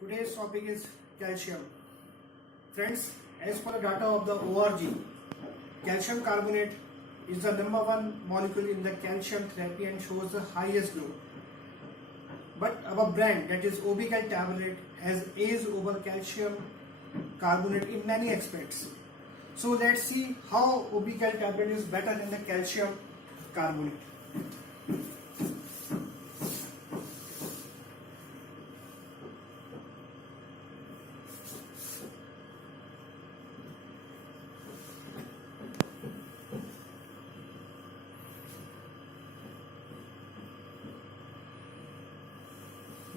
Today's topic is calcium. Friends, as per the data of the ORG, calcium carbonate is the number one molecule in the calcium therapy and shows the highest growth. But our brand, that is Obical tablet, has edge over calcium carbonate in many aspects. So let's see how Obical tablet is better than the calcium carbonate.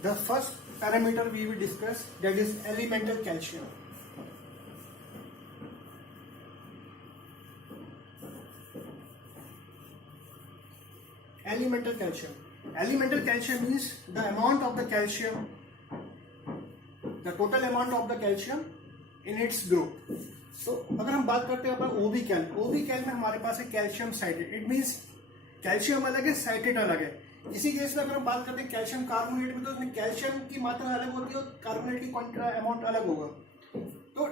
The first parameter we will discuss, that is elemental calcium. Elemental calcium. Elemental calcium means the amount of the calcium, the total amount of the calcium in its group. तो अगर हम बात करते हैं अपना ओबीकैल में हमारे पास है कैल्शियम साइटेट. इट मीन्स कैल्शियम अलग है, साइटेट अलग है. इसी केस में अगर हम बात करते हैं कैल्शियम कार्बोनेट में, तो उसमें कैल्शियम की मात्रा अलग होती है और कार्बोनेट की अमाउंट अलग होगा. तो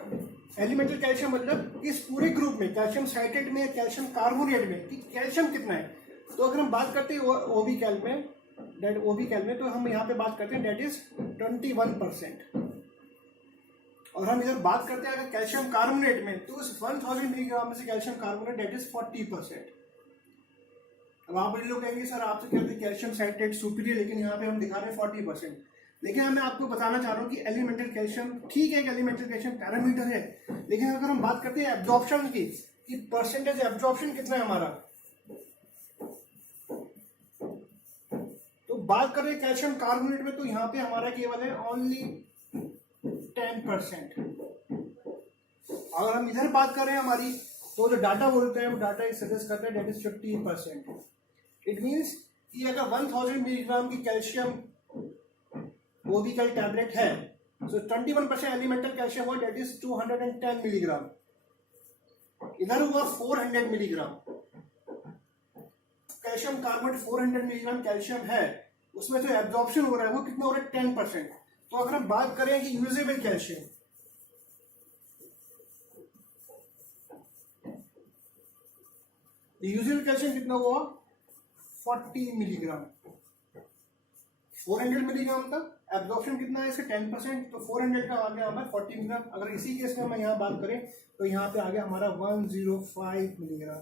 एलिमेंटल कैल्शियम मतलब इस पूरे ग्रुप में कैल्शियम साइटेट में, कैल्शियम कार्बोनेट में कि कैल्शियम कितना है. तो अगर हम बात करते हैं ओबीकैल में, तो हम यहाँ पे बात करते हैं डेट इज 21%. और हम इधर बात करते हैं अगर कैल्शियम कार्बोनेट में, तो उस 1000 मिलीग्राम में से कैल्शियम कार्बोनेट डेट इज 40%. अब आप लोग कहेंगे सर आप तो कहते हैं कैल्शियम साइट्रेट सुपीरियर, लेकिन यहाँ पे हम दिखा रहे हैं 40%. लेकिन मैं आपको बताना चाह रहा हूँ कि एलिमेंटल कैल्शियम ठीक है, एलिमेंटल कैल्शियम पैरामीटर है, लेकिन अगर हम बात करते हैं एब्जॉर्प्शन की कि परसेंटेज एब्जॉर्प्शन कितना है हमारा, तो बात करें कैल्शियम कार्बोनेट में, तो यहाँ पे हमारा केवल है ओनली 10%. अगर हम इधर बात कर रहे हैं हमारी, तो जो डाटा बोलते हैं वो डाटा सजेस्ट करते हैं डेट इज 50%. इट मीन्स कि अगर 1000 मिलीग्राम की कैल्शियम ओबिकल टैबलेट है, तो 21% एलिमेंटल कैल्शियम हुआ डेट इज 210 मिलीग्राम. इधर हुआ 400 milligram calcium carbonate. 400 milligram calcium है, उसमें जो एब्जॉर्प्शन हो रहा है वो कितना हो रहा है 10%. तो अगर हम बात करें कि यूजेबल कैल्शियम, यूजेबल कैल्शियम कितना हुआ 40 मिलीग्राम. 400 मिलीग्राम का एब्जॉर्प्शन कितना है इसका 10%, तो 400 का आ गया हमारा 40 मिलीग्राम. अगर इसी केस में हम यहाँ बात करें तो यहाँ पे आ गया हमारा 105 मिलीग्राम.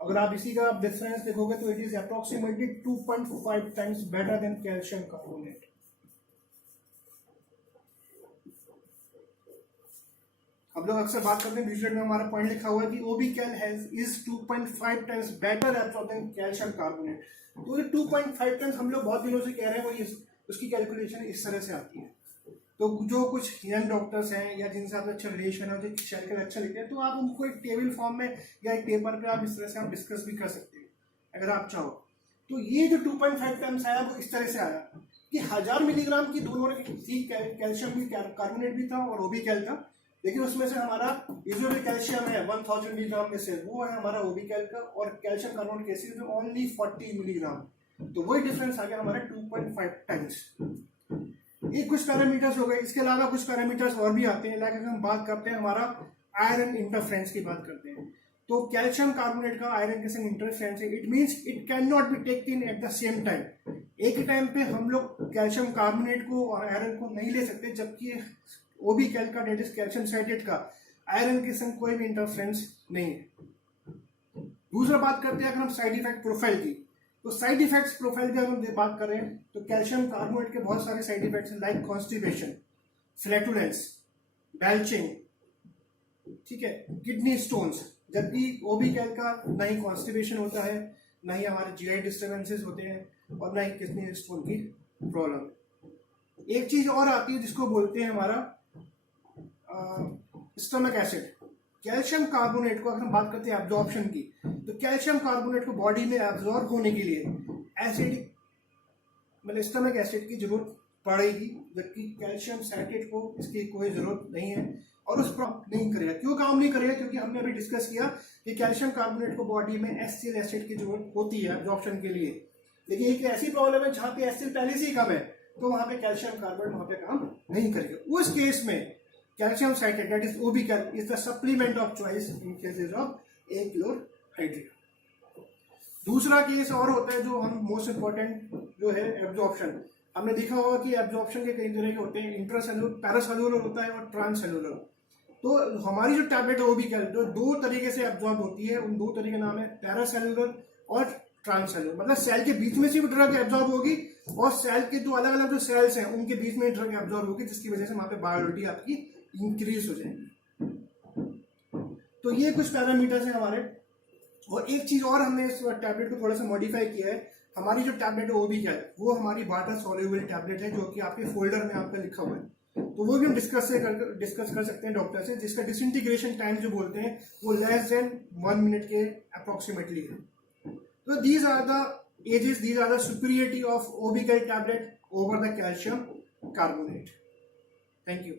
अगर आप इसी का डिफरेंस देखोगे तो it is approximately 2.5 times better than calcium carbonate. अब लोग अक्सर बात करते हैं न्यूज़लेटर में हमारा पॉइंट लिखा हुआ है कि Obical is 2.5 times better absorb than calcium carbonate. तो ये 2.5 टाइम्स हम लोग बहुत दिनों से कह रहे हैं, वो उसकी कैलकुलेशन इस तरह से आती है. तो जो कुछ यंग डॉक्टर्स हैं या जिनसे आप अच्छा रिलेशन है, जो शेड्यूल अच्छा लिखते हैं, तो आप उनको एक टेबल फॉर्म में या एक पेपर पे आप इस तरह से आप डिस्कस भी कर सकते हैं अगर आप चाहो. तो ये जो 2.5 टाइम्स आया वो इस तरह से आया कि 1000 मिलीग्राम की दोनों थी, कैल्शियम भी, कार्बोनेट भी था और ओबिकैल का, लेकिन उसमें से हमारा यूजुअल कैल्शियम है 1000 मिलीग्राम में से, वो है हमारा ओबिकैल का, और कैल्शियम कार्बोनेट कैसे जो ओनली 40 मिलीग्राम. तो वही डिफरेंस आ गया हमारा 2.5 टाइम्स. ये कुछ पैरामीटर्स हो गए. इसके अलावा कुछ पैरामीटर्स और भी आते हैं. लाइक अगर हम बात करते हैं हमारा आयरन इंटरफ्रेंस की बात करते हैं, तो कैल्शियम कार्बोनेट का आयरन के संग इंटरफ्रेंस है. It means it can not be taken at the same time. एक ही टाइम पे हम लोग कैल्शियम कार्बोनेट को और आयरन को नहीं ले सकते, जबकि ओबिकैल का डेट इज कैल्शियम साइटेट का आयरन के संग कोई भी इंटरफ्रेंस नहीं है. दूसरा बात करते हैं अगर हम साइड इफेक्ट प्रोफाइल की, तो साइड इफेक्ट्स प्रोफाइल की अगर हम बात करें तो कैल्शियम कार्बोनेट के बहुत सारे साइड इफेक्ट्स हैं, लाइक कॉन्स्टिपेशन, फ्लैटुलेंस, बेल्चिंग, ठीक है, किडनी स्टोन्स. जबकि ओबिकैल का ना ही कॉन्स्टिपेशन होता है, ना ही हमारे जीआई डिस्टर्बेंसेस होते हैं, और ना ही किडनी स्टोन की प्रॉब्लम. एक चीज और आती है जिसको बोलते हैं हमारा स्टमक एसिड. कैल्शियम कार्बोनेट को अगर हम बात करते हैं एब्जॉर्प्शन की, तो कैल्शियम कार्बोनेट को बॉडी में एब्जॉर्ब होने के लिए एसिड मतलब स्टमक एसिड की जरूरत पड़ेगी, जबकि कैल्शियम साइटेट को इसकी कोई जरूरत नहीं है और उस पर नहीं करेगा. क्यों काम नहीं करेगा? क्योंकि हमने अभी डिस्कस किया कि कैल्शियम कार्बोनेट को बॉडी में एसिटिक एसिड की जरूरत होती है एब्जॉर्प्शन के लिए. लेकिन एक ऐसी प्रॉब्लम है जहाँ पे एसिड पहले से ही कम है, तो वहां पे कैल्शियम कार्बोनेट वहां पे काम नहीं करेगा। उस केस में calcium citrate that is Obical is the supplement of choice in cases of A-क्लोरहाइड्रेट। दूसरा केस और होता है जो हम मोस्ट इंपॉर्टेंट जो है एब्जॉर्प्शन। हमने देखा होगा कि एब्जॉर्प्शन के कई तरह के होते हैं, इंट्रासेलुलर पैरासेलुलर होता है और ट्रांससेलुलर। तो हमारी जो टैबलेट है वो भी जो दो तरीके से एब्जॉर्ब होती है, उन दो तरीके नाम है पैरासेलुलर और ट्रांससेलुलर। मतलब सेल के बीच में से भी ड्रग एब्जॉर्ब होगी और सेल के जो अलग अलग जो सेल्स हैं उनके बीच में ड्रग एब्जॉर्ब होगी, जिसकी वजह से वहां पे बायोलिटी आपकी इंक्रीज हो जाएगी। तो ये कुछ पैरामीटर्स हैं हमारे। और एक चीज और हमने इस टैबलेट को थोड़ा सा मॉडिफाई किया है। हमारी जो टैबलेट है वो भी क्या है, वो हमारी वाटर सॉल्युबल टैबलेट है, जो कि आपके फोल्डर में आपका लिखा हुआ है। तो वो भी हम डिस्कस कर सकते हैं डॉक्टर से, जिसका डिसइंटीग्रेशन टाइम जो बोलते हैं वो लेस देन 1 मिनट के अप्रोक्सीमेटली है। तो these are the superiority of Obical tablet over the calcium carbonate. Thank you.